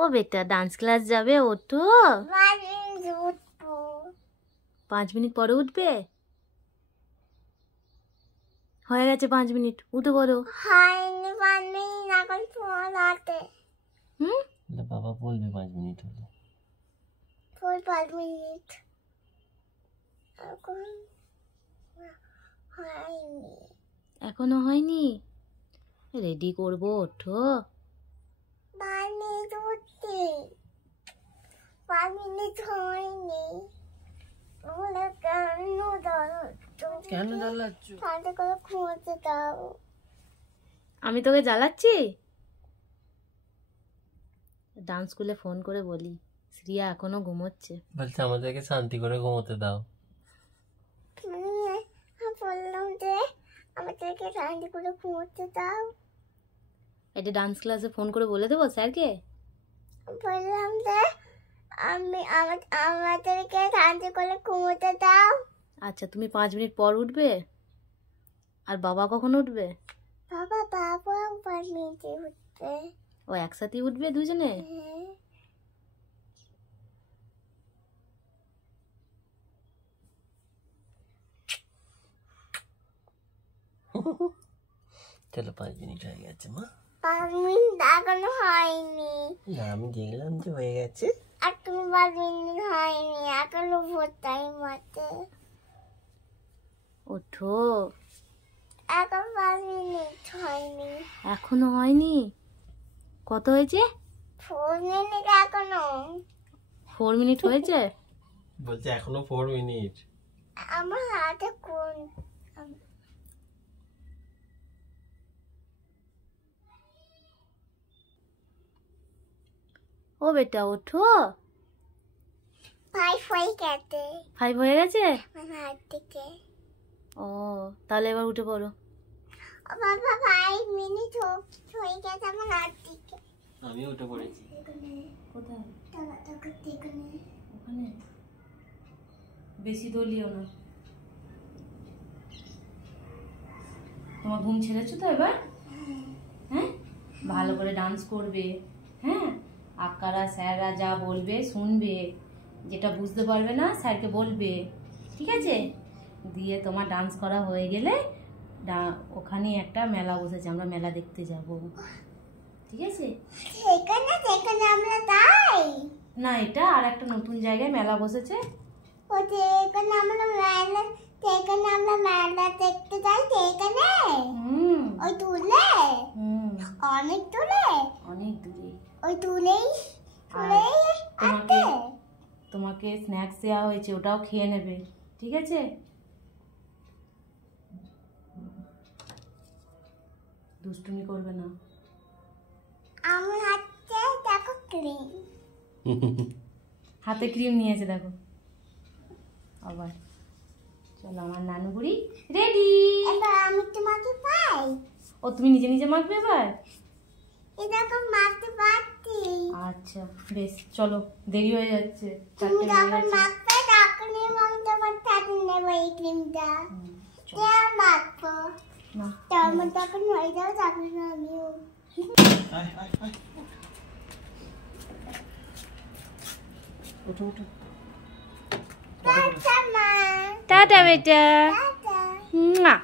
ও বেটা dance class যাবে, ওঠো। 5 মিনিট পরে উঠবে। হয়ে গেছে 5 মিনিট, উঠে পড়ো। বাবা বলবে 5 মিনিট হলো। 5 মিনিট এখনো হয়নি, রেডি করবো, ওঠো। 5 মিনিট উঠছি, 5 মিনিট হয়নি। কেন জ্বালাচ্ছ? তাড়াতাড়ি করে ঘুমোতে দাও। আমি তোকে জ্বালাচ্ছি? ডান্স স্কুলে ফোন করে বলি শ্রিয়া এখনো ঘুমোচ্ছে। বলছে আমাদেরকে শান্তি করে ঘুমোতে দাও। বললাম যে আমাদেরকে শান্তি করে ঘুমোতে দাও। এটা ডান্স ক্লাসে ফোন করে বলে দেবো স্যারকে? বললাম যে আমাদেরকে শান্তি করে ঘুমোতে দাও। আচ্ছা, তুমি 5 মিনিট পর উঠবে। আর বাবা কখন উঠবে? বাবা 5 মিনিটে উঠবে। ও একসাথে উঠবে দুজনে? চলো 5 মিনিট হয়ে গেছে মা। 5 মিনিট এখনো হয়নি। না আমি দেখলাম যে হয়ে গেছে। আর তুমি 5 মিনিট হয়নি, এখনো ভোর টাইম আছে। ওঠো। এখন 5 মিনিট হয়নি। এখনো হয়নি? কত হয়েছে? 4 মিনিট এখনো। 4 মিনিট হয়েছে? বলছে এখনো 4 মিনিট। আমার হাতে কোন ও বেটা ওঠো। 5 হয়ে গেছে। 5 হয়ে গেছে? আমার হাত থেকে। ও তাহলে এবার উঠে পড়ো। ও বাবা 5 মিনিট হয়ে গেছে আমার হাত থেকে। আমি উঠে পড়েছি। কোথায়? ওখানে। বেশি দলিও না। তোমার ঘুম ছেড়েছো তো এবার? হ্যাঁ, ভালো করে ডান্স করবে। হ্যাঁ, আকারা স্যাররা যা বলবে শুনবে, যেটা বুঝতে পারবে না স্যারকে বলবে, ঠিক আছে? দিয়ে তোমার ডান্স করা হয়ে গেলে ওখানে একটা মেলা বসেছে, আমরা মেলা দেখতে যাব, ঠিক আছে? সেখানে আমরা তাই না, এটা আর একটা নতুন জায়গায় মেলা বসেছে। সেখানে আমরা মেলা দেখতে যাই। সেখানে ওই দূরে অনেক দূরে ওই দূরেই তোমাকে স্ন্যাক্স দেওয়া হয়েছে, ওটাও খেয়ে নেবে, ঠিক আছে? দুষ্টুমি করবে না। আমার হাতে দেখো ক্রিম। হাতে ক্রিম নিয়েছে দেখো আবার। চলো আমার নানু বুড়ি রেডি। এবার আমি তোমাকে পাই। ও তুমি নিজে নিজে মাখবে এবার? এটাকে মাখতে পারছি। আচ্ছা বেশ, চলো দেরি হয়ে যাচ্ছে। তুমি যখন মাখবে তখন মাখতে পারতে নেব এই ক্রিমটা। মাখবো না, তেমন তখন হয়ে যাও, তখন আমিও। ওঠো। টাটা মা। টাটা বেটা। টাটা। মুয়া।